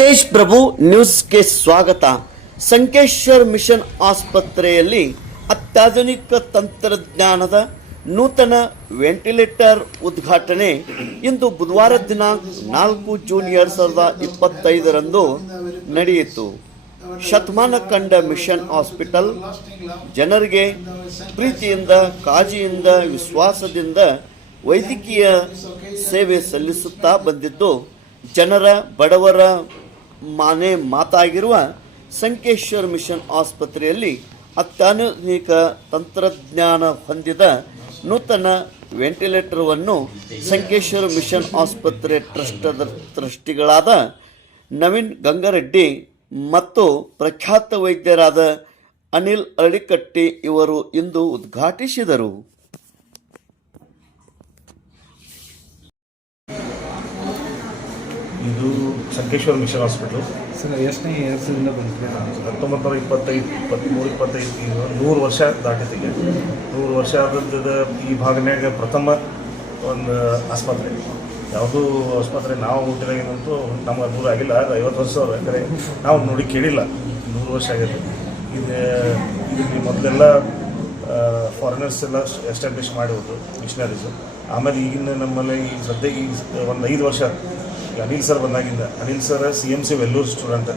ತೇಜ್ ಪ್ರಭು ನ್ಯೂಸ್ಗೆ ಸ್ವಾಗತ. ಸಂಕೇಶ್ವರ್ ಮಿಷನ್ ಆಸ್ಪತ್ರೆಯಲ್ಲಿ ಅತ್ಯಾಧುನಿಕ ತಂತ್ರಜ್ಞಾನದ ನೂತನ ವೆಂಟಿಲೇಟರ್ ಉದ್ಘಾಟನೆ. ಇಂದು ಬುಧವಾರ ದಿನಾಂಕ ನಾಲ್ಕು ಜೂನ್ ಎರಡ್ ಸಾವಿರದ ಇಪ್ಪತ್ತೈದರಂದು ನಡೆಯಿತು. ಶತಮಾನ ಕಂಡ ಮಿಷನ್ ಹಾಸ್ಪಿಟಲ್ ಜನರಿಗೆ ಪ್ರೀತಿಯಿಂದ ಕಾಳಜಿಯಿಂದ ವಿಶ್ವಾಸದಿಂದ ವೈದ್ಯಕೀಯ ಸೇವೆ ಸಲ್ಲಿಸುತ್ತಾ ಬಂದಿದ್ದು, ಜನರ ಬಡವರ ಮಾನೆ ಮಾತಾಗಿರುವ ಸಂಕೇಶ್ವರ ಮಿಷನ್ ಆಸ್ಪತ್ರೆಯಲ್ಲಿ ಅತ್ಯಾಧುನಿಕ ತಂತ್ರಜ್ಞಾನ ಹೊಂದಿದ ನೂತನ ವೆಂಟಿಲೇಟರ್ವನ್ನು ಸಂಕೇಶ್ವರ ಮಿಷನ್ ಆಸ್ಪತ್ರೆ ಟ್ರಸ್ಟದ ಟ್ರಸ್ಟಿಗಳಾದ ನವೀನ್ ಗಂಗಾರೆಡ್ಡಿ ಮತ್ತು ಪ್ರಖ್ಯಾತ ವೈದ್ಯರಾದ ಅನಿಲ್ ಅರಳಿಕಟ್ಟಿ ಇವರು ಇಂದು ಉದ್ಘಾಟಿಸಿದರು. ಇದು ಸಂಕೇಶ್ವರ ಮಿಷನ್ ಹಾಸ್ಪಿಟ್ಲು. ಸರ್ ಎಷ್ಟನೇ ಇಯರ್ಸಿಂದ ಬಂದಿದೆ? ಹತ್ತೊಂಬತ್ತು ನೂರ ಇಪ್ಪತ್ತೈದು ಇಪ್ಪತ್ತ್ಮೂರು ಇಪ್ಪತ್ತೈದು ಈಗ ನೂರು ವರ್ಷ ದಾಟಿತಿಗೆ ನೂರು ವರ್ಷ ಆದದ್ದು ಈ ಭಾಗನ್ಯಾಗ ಪ್ರಥಮ ಒಂದು ಆಸ್ಪತ್ರೆ. ಯಾವುದೂ ಆಸ್ಪತ್ರೆ ನಾವು ಹುಟ್ಟಿದಾಗಿನಂತೂ ನಮ್ಗೆ ನೂರು ಆಗಿಲ್ಲ. ಅದು ಐವತ್ತು ವರ್ಷ ಅವ್ರು ಯಾಕಂದರೆ ನಾವು ನೋಡಿ ಕೇಳಿಲ್ಲ. ನೂರು ವರ್ಷ ಆಗಿದೆ. ಇದು ಇಲ್ಲಿ ಮೊದಲೆಲ್ಲ ಫಾರಿನರ್ಸ್ ಎಲ್ಲ ಎಸ್ಟಾಬ್ಲಿಷ್ ಮಾಡಿರೋದು ಮಿಷನರೀಸು ಆಮೇಲೆ ಈಗಿನ ನಮ್ಮಲ್ಲಿ ಈ ಸದ್ಯ ಈ ಒಂದು ಐದು ವರ್ಷ ಈಗ ಅನಿಲ್ ಸರ್ ಬಂದಾಗಿಂದ. Anil sir C M C Vellore student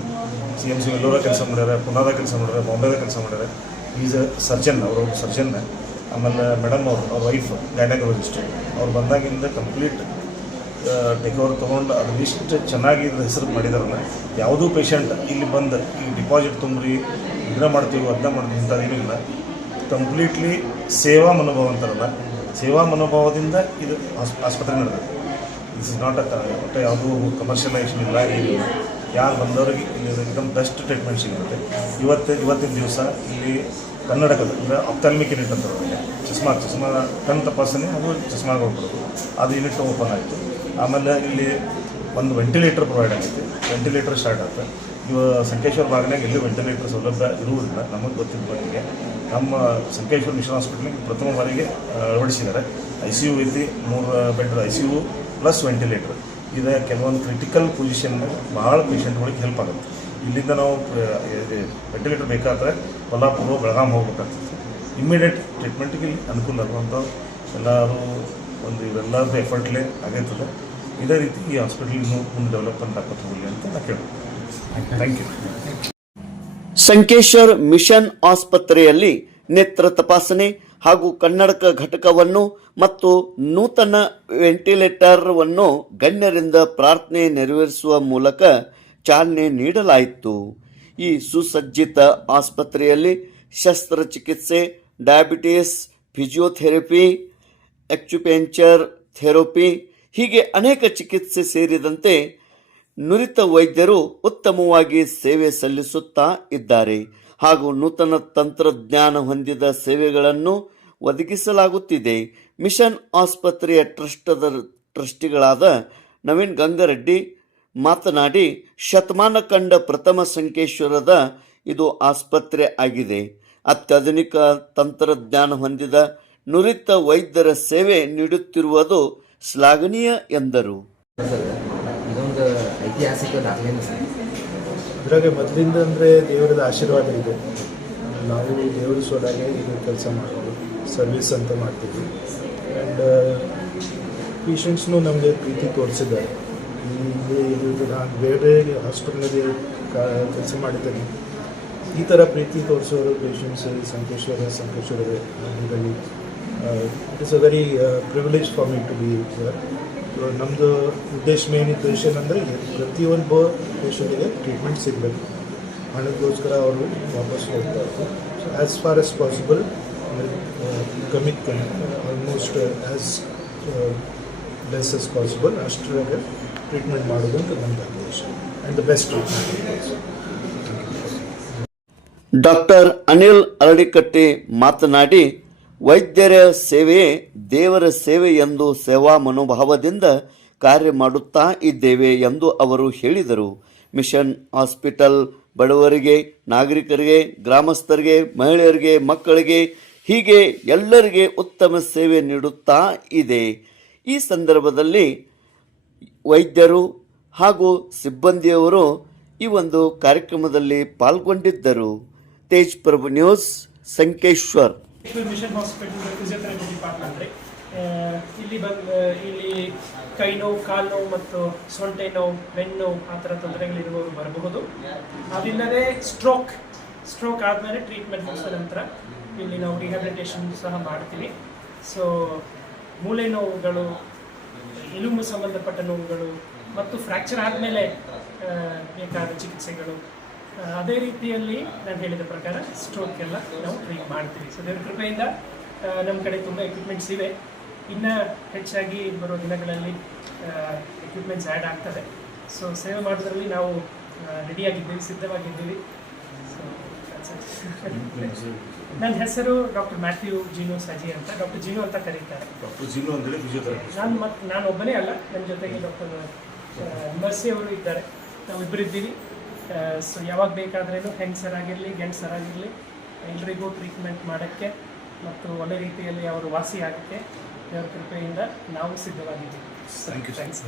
C M C ವೆಲ್ಲೂರ ಕೆಲಸ ಮಾಡ್ಯಾರ ಪುನಾದ ಕೆಲಸ ಮಾಡ್ಯಾರ ಬಾಂಬೆದಾಗ ಕೆಲಸ ಮಾಡ್ಯಾರ. ಈಸ್ ಸರ್ಜನ್ ಅವರು ಸರ್ಜನ್ ಆಮೇಲೆ ಮೇಡಮ್ ಅವರು, ಅವ್ರ ವೈಫ್ ಗೈನಕಾಲಜಿಸ್ಟ್ ಅವ್ರು ಬಂದಾಗಿಂದ ಕಂಪ್ಲೀಟ್ ಟೇಕ್ ಓವರ್ ತೊಗೊಂಡು ಅದನ್ನಿಷ್ಟು ಚೆನ್ನಾಗಿ ಇದ್ರ ಹೆಸರು ಮಾಡಿದಾರಲ್ಲ, ಯಾವುದೂ ಪೇಷಂಟ್ ಇಲ್ಲಿ ಬಂದು ಈ ಡಿಪಾಸಿಟ್ ತುಂಬ್ರಿ ಇದನ್ನ ಮಾಡ್ತೀವಿ ಅದನ್ನ ಮಾಡ್ತೀವಿ ಇಂಥದ್ದೇನೂ ಇಲ್ಲ. ಕಂಪ್ಲೀಟ್ಲಿ ಸೇವಾ ಮನೋಭಾವ ಅಂತಾರಲ್ಲ, ಸೇವಾ ಮನೋಭಾವದಿಂದ ಇದು ಆಸ್- ಆಸ್ಪತ್ರೆ ನಡೆದಿದೆ ಇಸ್ ನಾಟ್ ಅ ಒಟ್ಟು ಯಾವುದೂ ಕಮರ್ಷಿಯಲೈಸೇಷನ್ ಇಲ್ಲ, ಏನಿಲ್ಲ. ಯಾರು ಬಂದವರಿಗೆ ಇಲ್ಲಿ ಎಕ್ದಮ್ ಬೆಸ್ಟ್ ಟ್ರೀಟ್ಮೆಂಟ್ ಸಿಗುತ್ತೆ. ಇವತ್ತು, ಇವತ್ತಿನ ದಿವಸ ಇಲ್ಲಿ ಕನ್ನಡಕದ ಅಂದರೆ ಅಪ್ತಾಲ್ಮಿಕ್ ಯೂನಿಟ್ ಅಂತ ಚಸ್ಮಾ ಚಸ್ಮಾ ಕಣ್ ತಪಾಸಣೆ ಅದು ಚಸ್ಮಾಗ ಹೋಗ್ಬಿಡೋದು ಅದು ಯೂನಿಟ್ ಓಪನ್ ಆಯಿತು. ಆಮೇಲೆ ಇಲ್ಲಿ ಒಂದು ವೆಂಟಿಲೇಟರ್ ಪ್ರೊವೈಡ್ ಆಗೈತೆ ವೆಂಟಿಲೇಟರ್ ಸ್ಟಾರ್ಟ್ ಆಗುತ್ತೆ. ಇವ ಸಂಕೇಶ್ವರ ಭಾಗನಾಗ ಎಲ್ಲೂ ವೆಂಟಿಲೇಟರ್ ಸೌಲಭ್ಯ ಇರುವುದಿಲ್ಲ, ನಮಗೆ ಗೊತ್ತಿದ್ದ ಬಗ್ಗೆ ನಮ್ಮ ಸಂಕೇಶ್ವರ ಮಿಷನ್ ಹಾಸ್ಪಿಟ್ಲಿಗೆ ಪ್ರಥಮ ಬಾರಿಗೆ ಅಳವಡಿಸಿದ್ದಾರೆ. ಐ ಸಿ ಯು ಐತಿ, ಮೂರು bed I C U plus ventilator ಇದು ಕೆಲವೊಂದು ಕ್ರಿಟಿಕಲ್ ಪೊಸಿಷನ್ ಭಾಳ ಪೇಷಂಟ್ಗಳಿಗೆ ಹೆಲ್ಪ್ ಆಗುತ್ತೆ. ಇಲ್ಲಿಂದ ನಾವು ವೆಂಟಿಲೇಟರ್ ಬೇಕಾದರೆ ಕೊಲ್ಲಾಪುರ, ಬೆಳಗಾಂ ಹೋಗ್ಬೇಕಾಗ್ತದೆ. ಇಮ್ಮಿಡಿಯೇಟ್ ಟ್ರೀಟ್ಮೆಂಟಿಗೆ ಇಲ್ಲಿ ಅನುಕೂಲ ಆಗುವಂಥ ಎಲ್ಲರೂ ಒಂದು ಇವೆಲ್ಲರದ್ದು ಎಫರ್ಟ್ಲೇ ಆಗೈತದೆ. ಇದೇ ರೀತಿ ಈ ಹಾಸ್ಪಿಟಲ್ ಇನ್ನೂ ಮುಂದೆ ಡೆವಲಪ್ಮೆಂಟ್ ಆಗುತ್ತೆ ಹೋಗಲಿ ಅಂತ ನಾನು ಕೇಳ್ತೀನಿ ಥ್ಯಾಂಕ್ ಯು ಸಂಕೇಶ್ವರ್ ಮಿಷನ್ ಆಸ್ಪತ್ರೆಯಲ್ಲಿ ನೇತ್ರ ತಪಾಸಣೆ ಹಾಗೂ ಕನ್ನಡಕ ಘಟಕವನ್ನು ಮತ್ತು ನೂತನ ವೆಂಟಿಲೇಟರ್ವನ್ನು ಗಣ್ಯರಿಂದ ಪ್ರಾರ್ಥನೆ ನೆರವೇರಿಸುವ ಮೂಲಕ ಚಾಲನೆ ನೀಡಲಾಯಿತು. ಈ ಸುಸಜ್ಜಿತ ಆಸ್ಪತ್ರೆಯಲ್ಲಿ ಶಸ್ತ್ರಚಿಕಿತ್ಸೆ, ಡಯಾಬಿಟಿಸ್ ಫಿಜಿಯೋಥೆರಪಿ ಎಕ್ಯುಪೆಂಚರ್ ಥೆರಪಿ, ಹೀಗೆ ಅನೇಕ ಚಿಕಿತ್ಸೆ ಸೇರಿದಂತೆ ನುರಿತ ವೈದ್ಯರು ಉತ್ತಮವಾಗಿ ಸೇವೆ ಸಲ್ಲಿಸುತ್ತಾ ಇದ್ದಾರೆ. ಹಾಗೂ ನೂತನ ತಂತ್ರಜ್ಞಾನ ಹೊಂದಿದ ಸೇವೆಗಳನ್ನು ಒದಗಿಸಲಾಗುತ್ತಿದೆ. ಮಿಷನ್ ಆಸ್ಪತ್ರೆಯ ಟ್ರಸ್ಟದ ಟ್ರಸ್ಟಿಗಳಾದ ನವೀನ್ ಗಂಗಾರೆಡ್ಡಿ ಮಾತನಾಡಿ ಶತಮಾನ ಕಂಡ ಪ್ರಥಮ ಸಂಕೇಶ್ವರದ ಇದು ಆಸ್ಪತ್ರೆ ಆಗಿದೆ. ಅತ್ಯಾಧುನಿಕ ತಂತ್ರಜ್ಞಾನ ಹೊಂದಿದ ನುರಿತ ವೈದ್ಯರ ಸೇವೆ ನೀಡುತ್ತಿರುವುದು ಶ್ಲಾಘನೀಯ ಎಂದರು. ಇದೊಂದು ಐತಿಹಾಸಿಕ ದಾಖಲೆ ಸರ್. ಇದ್ರಾಗೆ ಮೊದಲಿಂದ ಅಂದರೆ ದೇವರದ ಆಶೀರ್ವಾದ ಇದೆ. ನಾವು ದೇವರ ಸೋಲಾಗೆ ಇದು ಕೆಲಸ ಮಾಡೋದು ಸರ್ವಿಸ್ ಅಂತ ಮಾಡ್ತೀವಿ. ಆ್ಯಂಡ್ ಪೇಷಂಟ್ಸ್ನು ನಮಗೆ ಪ್ರೀತಿ ತೋರಿಸಿದ್ದಾರೆ. ಇದು ನಾನು ಬೇರೆ ಹಾಸ್ಪಿಟಲ್ನಲ್ಲಿ ಕೆಲಸ ಮಾಡಿದ್ದೇನೆ. ಈ ಥರ ಪ್ರೀತಿ ತೋರಿಸೋರು patients Sankeshwar Sankeshwar it is a very privilege for me to be sir ನಮ್ಮದು ಉದ್ದೇಶ ಮೇನ್ ವಿಷಯ ಏನಂದರೆ ಪ್ರತಿಯೊಂದು ಪೇಷಂಟಿಗೆ ಟ್ರೀಟ್ಮೆಂಟ್ ಸಿಗಬೇಕು. ಹಣಕ್ಕೋಸ್ಕರ ಅವರು ವಾಪಸ್ ಹೋಗ್ತಾರೆ. As far as possible commit almost as less as possible ಅಷ್ಟರೊಳಗೆ ಟ್ರೀಟ್ಮೆಂಟ್ ಮಾಡೋದು ಅಂತ ನಮ್ಮ ಉದ್ದೇಶ. And the best treatment doctor Anil Aradikatti ಮಾತನಾಡಿ ವೈದ್ಯರ ಸೇವೆಯೇ ದೇವರ ಸೇವೆ ಎಂದು ಸೇವಾ ಮನೋಭಾವದಿಂದ ಕಾರ್ಯ ಮಾಡುತ್ತಾ ಇದ್ದೇವೆ ಎಂದು ಅವರು ಹೇಳಿದರು. ಮಿಷನ್ ಹಾಸ್ಪಿಟಲ್ ಬಡವರಿಗೆ, ನಾಗರಿಕರಿಗೆ, ಗ್ರಾಮಸ್ಥರಿಗೆ, ಮಹಿಳೆಯರಿಗೆ, ಮಕ್ಕಳಿಗೆ ಹೀಗೆ ಎಲ್ಲರಿಗೆ ಉತ್ತಮ ಸೇವೆ ನೀಡುತ್ತಾ ಇದೆ. ಈ ಸಂದರ್ಭದಲ್ಲಿ ವೈದ್ಯರು ಹಾಗೂ ಸಿಬ್ಬಂದಿಯವರು ಈ ಒಂದು ಕಾರ್ಯಕ್ರಮದಲ್ಲಿ ಪಾಲ್ಗೊಂಡಿದ್ದರು. Tej Prabhu news, Sankeshwar. Mission hospital physiotherapy department ರೀ ಇಲ್ಲಿ ಬಂದು ಇಲ್ಲಿ ಕೈ ನೋವು ಕಾಲು ನೋವು ಮತ್ತು ಸೊಂಟೆ ನೋವು ಬೆನ್ನು ನೋವು ಆ ಥರ ತೊಂದರೆಗಳಿರುವವರು ಬರಬಹುದು ಅದಿಲ್ಲದೆ ಸ್ಟ್ರೋಕ್ ಸ್ಟ್ರೋಕ್ ಆದಮೇಲೆ ಟ್ರೀಟ್ಮೆಂಟ್ ಮುಗಿಸಿದ ನಂತರ ಇಲ್ಲಿ ನಾವು ರಿಹ್ಯಾಬಿಲಿಟೇಷನ್ ಸಹ ಮಾಡ್ತೀವಿ ಸೊ ಮೂಳೆ ನೋವುಗಳು ಎಲುಬು ಸಂಬಂಧಪಟ್ಟ ನೋವುಗಳು ಮತ್ತು ಫ್ರ್ಯಾಕ್ಚರ್ ಆದಮೇಲೆ ಬೇಕಾದ ಚಿಕಿತ್ಸೆಗಳು ಅದೇ ರೀತಿಯಲ್ಲಿ ನಾನು ಹೇಳಿದ ಪ್ರಕಾರ ಸ್ಟ್ರೋಕ್ ಎಲ್ಲ ನಾವು ಟ್ರೀಟ್ ಮಾಡ್ತೀವಿ. ಸೊ ದೇವ್ರ ಕೃಪೆಯಿಂದ ನಮ್ಮ ಕಡೆ ತುಂಬ ಎಕ್ವಿಪ್ಮೆಂಟ್ಸ್ ಇವೆ. ಇನ್ನು ಹೆಚ್ಚಾಗಿ ಬರೋ ದಿನಗಳಲ್ಲಿ ಎಕ್ವಿಪ್ಮೆಂಟ್ಸ್ ಆ್ಯಡ್ ಆಗ್ತದೆ. ಸೊ ಸೇವೆ ಮಾಡೋದ್ರಲ್ಲಿ ನಾವು ರೆಡಿಯಾಗಿದ್ದೀವಿ ಸಿದ್ಧವಾಗಿದ್ದೀವಿ. ಸೊ ನನ್ನ ಹೆಸರು ಡಾಕ್ಟರ್ ಮ್ಯಾಥ್ಯೂ ಜೀನೋ ಸಜಿ ಅಂತ. ಡಾಕ್ಟರ್ ಜೀನೋ ಅಂತ ಕರೀತಾರೆ. ಡಾಕ್ಟರ್ ಫಿಸಿಯೋಥೆರಪಿ ನಾನು ಮತ್ತು ನಾನು ಒಬ್ಬನೇ ಅಲ್ಲ. ನನ್ನ ಜೊತೆಗೆ ಡಾಕ್ಟರ್ ಮರ್ಸಿ ಅವರು ಇದ್ದಾರೆ. ನಾವು ಇದ್ದೀವಿ. ಸೊ ಯಾವಾಗ ಬೇಕಾದ್ರೂ ಹೆಂಗಸರಾಗಿರಲಿ ಗಂಡಸರಾಗಿರಲಿ ಎಲ್ರಿಗೂ ಟ್ರೀಟ್ಮೆಂಟ್ ಮಾಡೋಕ್ಕೆ ಮತ್ತು ಒಳ್ಳೆ ರೀತಿಯಲ್ಲಿ ಅವರು ವಾಸಿ ಆಗೋಕ್ಕೆ ದೇವರ ಕೃಪೆಯಿಂದ ನಾವು ಸಿದ್ಧವಾಗಿದ್ದೀವಿ. ಥ್ಯಾಂಕ್ಸ್